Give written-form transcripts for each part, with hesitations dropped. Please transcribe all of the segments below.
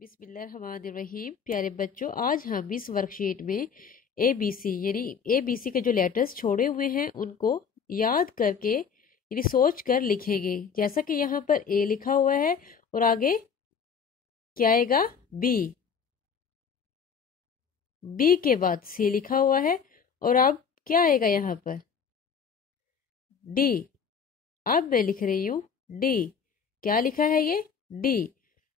बिस्मिल्लाहिर्रहमानिर्रहीम। प्यारे बच्चों, आज हम इस वर्कशीट में ABC यानी ABC के जो लेटर्स छोड़े हुए हैं उनको याद करके यानी सोच कर लिखेंगे। जैसा कि यहाँ पर A लिखा हुआ है और आगे क्या आएगा B, B के बाद C लिखा हुआ है और अब क्या आएगा यहाँ पर D। अब मैं लिख रही हूँ D। क्या लिखा है ये D।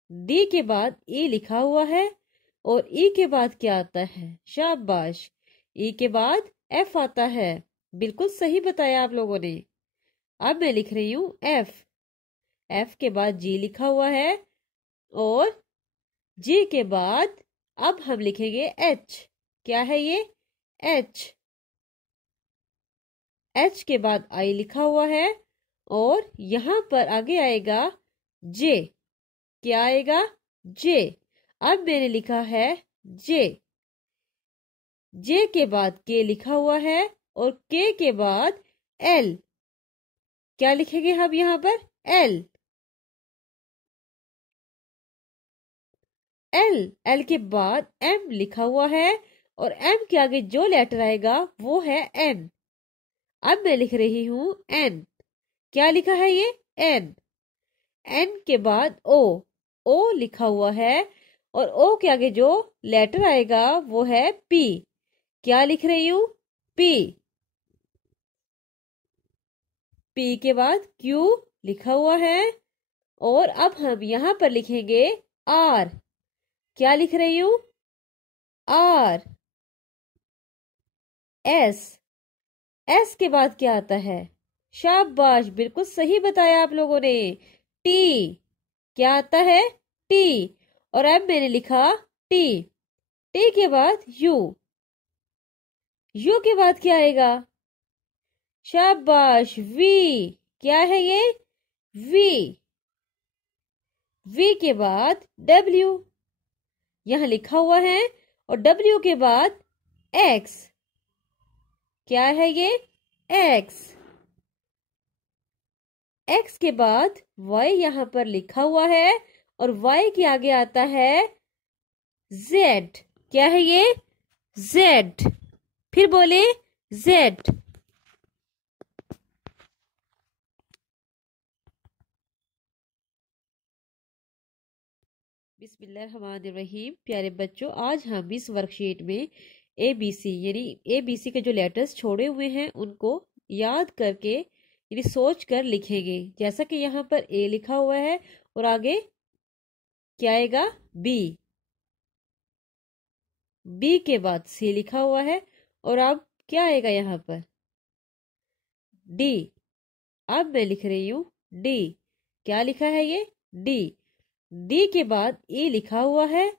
D के बाद E लिखा हुआ है और E के बाद क्या आता है, शाबाश, E के बाद F आता है। बिल्कुल सही बताया आप लोगों ने। अब मैं लिख रही हूँ F। F के बाद G लिखा हुआ है और G के बाद अब हम लिखेंगे H। क्या है ये H। H के बाद I लिखा हुआ है और यहां पर आगे आएगा J। क्या आएगा J। अब मैंने लिखा है J। J के बाद K लिखा हुआ है और K के बाद L। क्या लिखेंगे हम यहाँ पर L। L, L के बाद M लिखा हुआ है और M के आगे जो लेटर आएगा वो है N। अब मैं लिख रही हूँ N। क्या लिखा है ये N। N के बाद O, O लिखा हुआ है और O के आगे जो लेटर आएगा वो है P। क्या लिख रही हूँ P। P के बाद Q लिखा हुआ है और अब हम यहां पर लिखेंगे R। क्या लिख रही हूँ R। S, S के बाद क्या आता है, शाबाश, बिल्कुल सही बताया आप लोगों ने, T। क्या आता है T और अब मैंने लिखा T। T के बाद U। U के बाद क्या आएगा, शाबाश, V। क्या है ये V। V के बाद W यहां लिखा हुआ है और W के बाद X। क्या है ये X। X के बाद Y यहां पर लिखा हुआ है और Y के आगे आता है Z। क्या है ये Z। फिर बोले Z। बिस्मिल्लाहिर्रहमानिर्रहीम। प्यारे बच्चों, आज हम इस वर्कशीट में ABC यानी ABC के जो लेटर्स छोड़े हुए हैं उनको याद करके यानी सोच कर लिखेंगे। जैसा कि यहाँ पर A लिखा हुआ है और आगे क्या आएगा B। B के बाद C लिखा हुआ है और अब क्या आएगा यहाँ पर D। अब मैं लिख रही हूँ D। क्या लिखा है ये D। D के बाद E लिखा हुआ है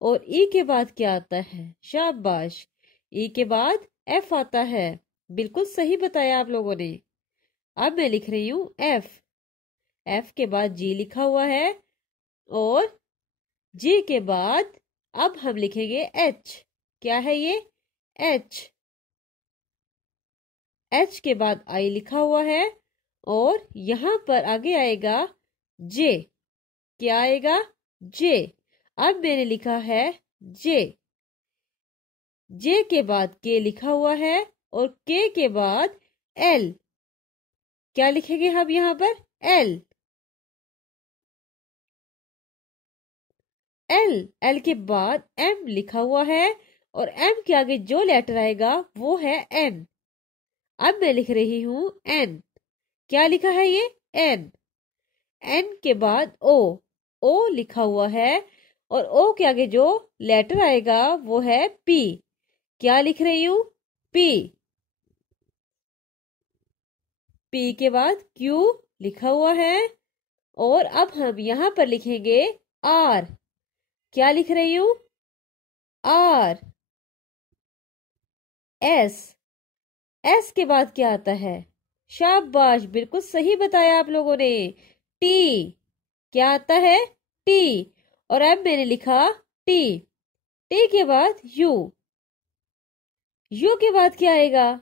और E के बाद क्या आता है, शाबाश, E के बाद F आता है। बिल्कुल सही बताया आप लोगों ने। अब मैं लिख रही हूँ F। F के बाद G लिखा हुआ है और G के बाद अब हम लिखेंगे H। क्या है ये H। H के बाद I लिखा हुआ है और यहां पर आगे आएगा J। क्या आएगा J। अब मैंने लिखा है J। J के बाद K लिखा हुआ है और K के बाद L। क्या लिखेंगे हम यहाँ पर L। L, L के बाद M लिखा हुआ है और M के आगे जो लेटर आएगा वो है N। अब मैं लिख रही हूँ N। क्या लिखा है ये N। N के बाद O, O लिखा हुआ है और O के आगे जो लेटर आएगा वो है P। क्या लिख रही हूँ P। P के बाद Q लिखा हुआ है और अब हम यहां पर लिखेंगे R। क्या लिख रही हूँ R। S, S के बाद क्या आता है, शाबाश, बिल्कुल सही बताया आप लोगों ने, T। क्या आता है T और अब मैंने लिखा T। T के बाद U। U के बाद क्या आएगा,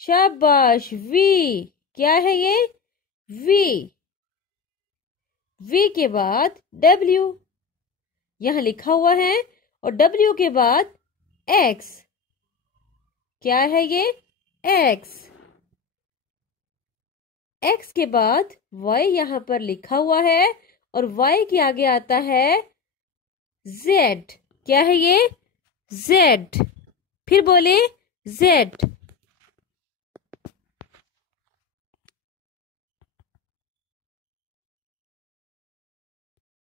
शाबाश, V। क्या है ये V। V के बाद W। यहाँ लिखा हुआ है और W के बाद X। क्या है ये? X। X के बाद Y यहाँ पर लिखा हुआ है और Y के आगे आता है Z। क्या है ये? Z। फिर बोले Z।